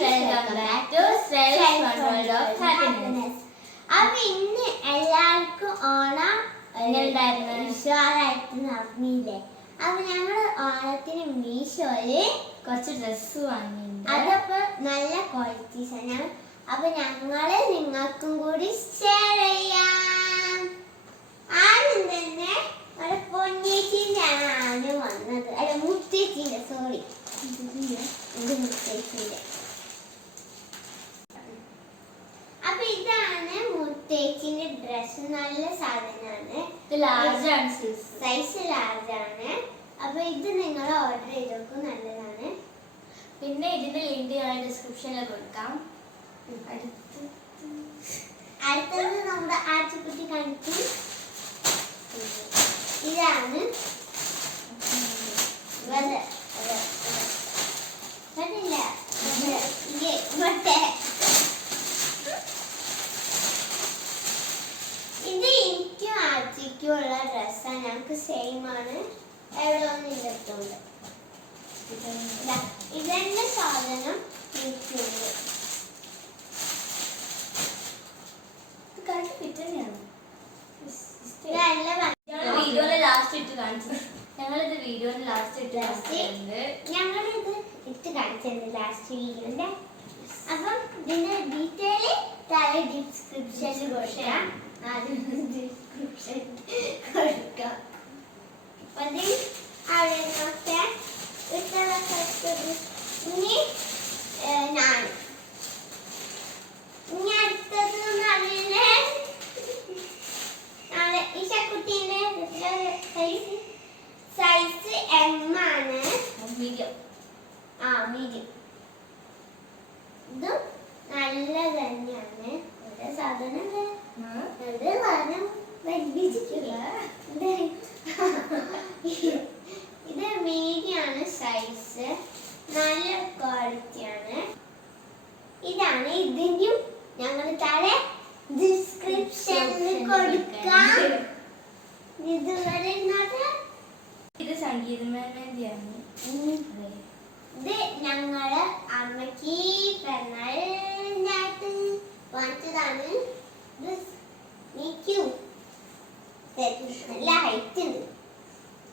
welcome back to Stress World of Happiness. അപ്പൊ ഇന്ന് എല്ലാവർക്കും ഓണം ഉഷാറായിട്ട് നടന്നില്ലേ? അപ്പൊ ഞങ്ങള് ഓണത്തിന് മീഷോയില് കുറച്ച് ഡ്രസ് വാങ്ങിയിട്ടുണ്ട്. അതപ്പോ നല്ല ക്വാളിറ്റീസ് ആണ്. അപ്പൊ ഞങ്ങള് നിങ്ങൾക്കും കൂടി ഷെയർ ചെയ്യാം. ആദ്യം തന്നെ ഒരു പൊന്നേച്ചിന്റെ ആണ് ആദ്യം വന്നത്. അല്ല, മുത്തേച്ചിന്റെ, സോറി, ഇത് മുത്തേച്ചിന്റെ. അപ്പൊ ഇതാണ് മുത്തേച്ചിന്റെ ഡ്രസ്. നല്ല സാധനമാണ്. സൈസ് ലാർജ് ആണ്. അപ്പൊ ഇത് നിങ്ങൾ ഓർഡർ ചെയ്തോക്കൂ, നല്ലതാണ്. പിന്നെ ഇതിന്റെ ലിങ്ക് ഞാൻ ഡിസ്ക്രിപ്ഷനിൽ കൊടുക്കാം. അടുത്തത് നമ്മുടെ ആച്ചുകുട്ടി കാണിക്കും. ഇതാണ് ഇത് എനിക്കും ആച്ചിക്കും ഉള്ള ഡ്രസ്സാണ്. ഞങ്ങൾക്ക് സെയിം ആണ്. എവിടെ ഒന്നും ഇല്ലത്തുണ്ട്. ഇതെന്നെ സാധനം എനിക്കുണ്ട്. ഞങ്ങളിത് വീഡിയോയിൽ ലാസ്റ്റ് ഇട്ട് കാണിച്ചിട്ടുണ്ട് ലാസ്റ്റ് വീഡിയോന്റെ. അപ്പം ഇതിന്റെ ഡീറ്റെയിൽ താഴെ ഡിസ്ക്രിപ്ഷനിൽ കൊടുക്കാം. ഡിസ്ക്രിപ്ഷൻ കൊടുക്കാം. അപ്പൊ അവിടെ നോക്കാൻ ഇനി ഞാൻ ഇനി അടുത്തത് ഈശക്കുട്ടീന്റെ സൈസ് എം ആണ്. മീഡിയം. മീഡിയം. ഇതും നല്ല തന്നെയാണ്. ഇവിടെ സാധനം ഇത് മീഡിയം ആണ് സൈസ്. നല്ല ക്വാളിറ്റി ആണ്. ഇതാണ്. ഇതിന്റെയും ഞങ്ങൾ താഴെ ഡിസ്ക്രിപ്ഷനിൽ കൊടുക്കാം. ഇതുവരെ ഇത് സംഗീതമേന്റെയാണ്. ഇത് ഞങ്ങള് അമ്മക്ക് പെരുന്നാളിനായിട്ട് വാങ്ങിച്ചതാണ്. ഇത് നല്ല ഹൈറ്റ് ഉണ്ട്.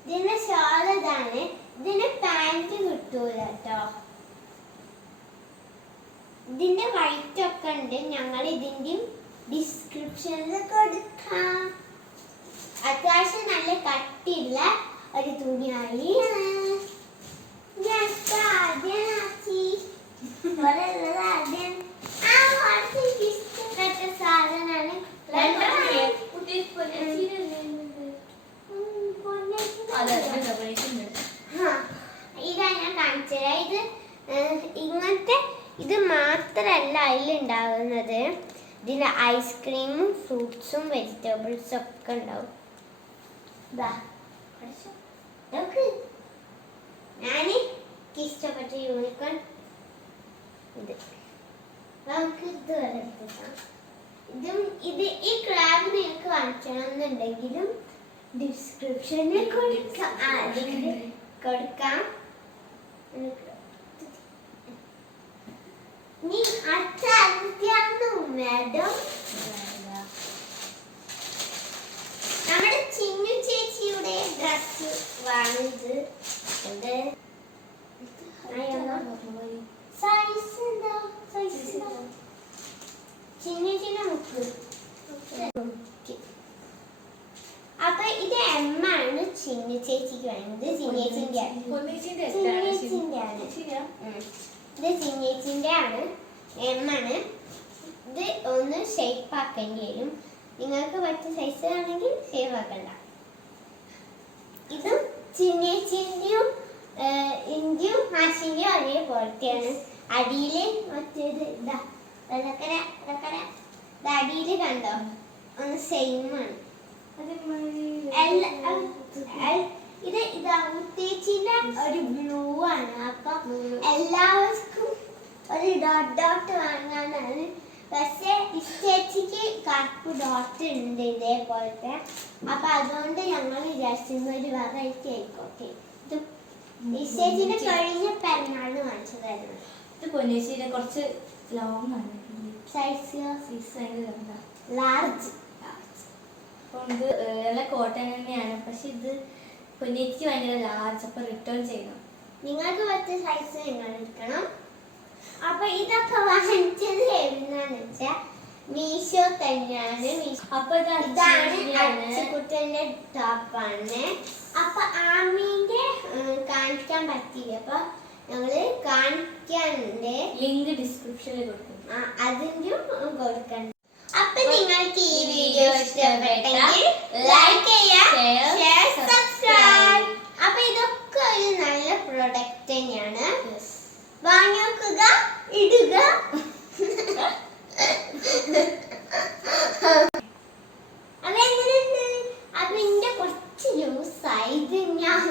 ഇതിന്റെ ഷോൾ ഇതാണ്. ഇതിന്റെ പാന്റ് കിട്ടൂല കേട്ടോ. ഇതിന്റെ വൈറ്റ് ഒക്കെ ഉണ്ട്. ഞങ്ങൾ ഇതിന്റെയും ഡിസ്ക്രിപ്ഷനിൽ കൊടുക്കാം. അത്യാവശ്യം നല്ല കട്ടിയുള്ള ഒരു തുണിയായി. സാധനാണ്. ഇതാ ഞാൻ കാണിച്ചത്. ഇത് ഇങ്ങനത്തെ ഇത് മാത്രല്ല അതിലുണ്ടാവുന്നത്. ഇതിന് ഐസ്ക്രീമും ഫ്രൂട്ട്സും വെജിറ്റബിൾസും ഒക്കെ ഉണ്ടാവും. ഞാൻ ഇഷ്ടപ്പെട്ട യൂണിക്കോൺ ഇത്. നമുക്ക് ഇത് വരെടുക്കാം. ഇത് ഈ ക്രാബ് നിങ്ങൾക്ക് വാങ്ങിക്കണമെന്നുണ്ടെങ്കിലും ഡിസ്ക്രിപ്ഷനിൽ കൊടുക്കാം. നീ മാഡം നമ്മുടെ ചിന്നു ചേച്ചിയുടെ ഡ്രസ് വാങ്ങിയത് സൈസ് എന്താ? ചിന്നേച്ചിന്റെ മുക്ക്. അപ്പൊ ഇത് എം ആണ്. ചിന്നു ചേച്ചിക്ക് വേണ്ടത്. ചിന്നേച്ചിന്റെ ആണ്. ഇത് ചിന്നേച്ചിന്റെ ആണ്. എം ആണ്. ഇത് ഒന്ന് ഷേപ്പ് ആക്കേണ്ടി വരും. നിങ്ങൾക്ക് പറ്റിയ സൈസ് ആണെങ്കിൽ ഷേപ്പ് ആക്കണ്ട. ഇതും ചിന്നേച്ചിന്റെയും ഇന്ത്യയും ആശിന്റെയും ഒരേ പോലത്തെയാണ്. അടിയില് മറ്റേത് ഇതാ അടിയില് കണ്ടോ? ഒന്ന് സെയിം ആണ്. ഇത് മുത്തേച്ചിന്റെ ഒരു ബ്ലൂ ആണ്. അപ്പൊ എല്ലാവർക്കും ഒരു ഡോട്ട് വാങ്ങാനാണ്. പക്ഷെ ചേച്ചിക്ക് കറുപ്പ് ഡോട്ട് ഉണ്ട് ഇതേപോലത്തെ. അപ്പൊ അതുകൊണ്ട് ഞങ്ങൾ വിചാരിച്ചിരുന്നു ഒരു വെറൈറ്റി ആയിക്കോട്ടെ. ഇത് ചേച്ചിന്റെ കഴിഞ്ഞ പെരുന്നാളിന് വാങ്ങിച്ചതായിരുന്നു. ഇത് പൊന്നേച്ചിയുടെ കുറച്ച് ലോങ് ആണ് സൈസ് ലാർജ്. അപ്പം ഇത് നല്ല കോട്ടൺ തന്നെയാണ്, പക്ഷെ ഇത് പൊന്നേച്ചിക്ക് ഭയങ്കര ലാർജ്, അപ്പൊ റിട്ടേൺ ചെയ്യണം. നിങ്ങൾക്ക് പറ്റിയ സൈസ് നിങ്ങൾ എടുക്കണം. അപ്പൊ ഇതൊക്കെ വാങ്ങിച്ചത് എവിടുന്നാന്ന് വെച്ചാ മീഷോ തന്നെയാണ്. അപ്പൊ ഇതാണ് അച്ചുകുട്ടന്റെ ടോപ്പാണ്. അപ്പൊ ആമീന്റെ കാണിക്കാൻ പറ്റില്ല, അപ്പൊ ഞങ്ങള് കാണിക്കാനുണ്ട്, ലിങ്ക് ഡിസ്ക്രിപ്ഷനിൽ കൊടുക്കും. അതിന്റെയും കൊടുക്കണം. അപ്പൊ നിങ്ങൾക്ക് ഈ വീഡിയോ ഇഷ്ടപ്പെട്ടെങ്കിൽ ലൈക്ക് ചെയ്യുക, ഷെയർ, സബ്സ്ക്രൈബ്. അപ്പൊ ഇതൊക്കെ ഒരു നല്ല പ്രൊഡക്റ്റ് തന്നെയാണ്. വാങ്ങി നോക്കുക, ഇടുക. അതെങ്ങനെയുണ്ട്? അതിന്റെ കുറച്ച് ലൂസായി. ഇത് ഞാൻ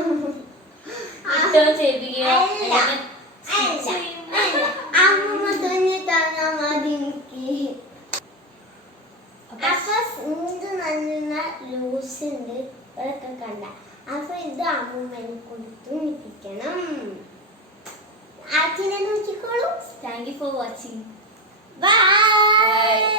അമ്മ തന്നെ തന്നാ മതി എനിക്ക്. അപ്പൊ ഇത് നല്ല ലൂസ് ഉണ്ട്, ഇതൊക്കെ കണ്ട. അപ്പൊ ഇത് അമ്മൂമ്മനെ കൊടുത്തു നിൽപ്പിക്കണം. അച്ഛനെ നോക്കിക്കോളൂ. Thank you for watching. By.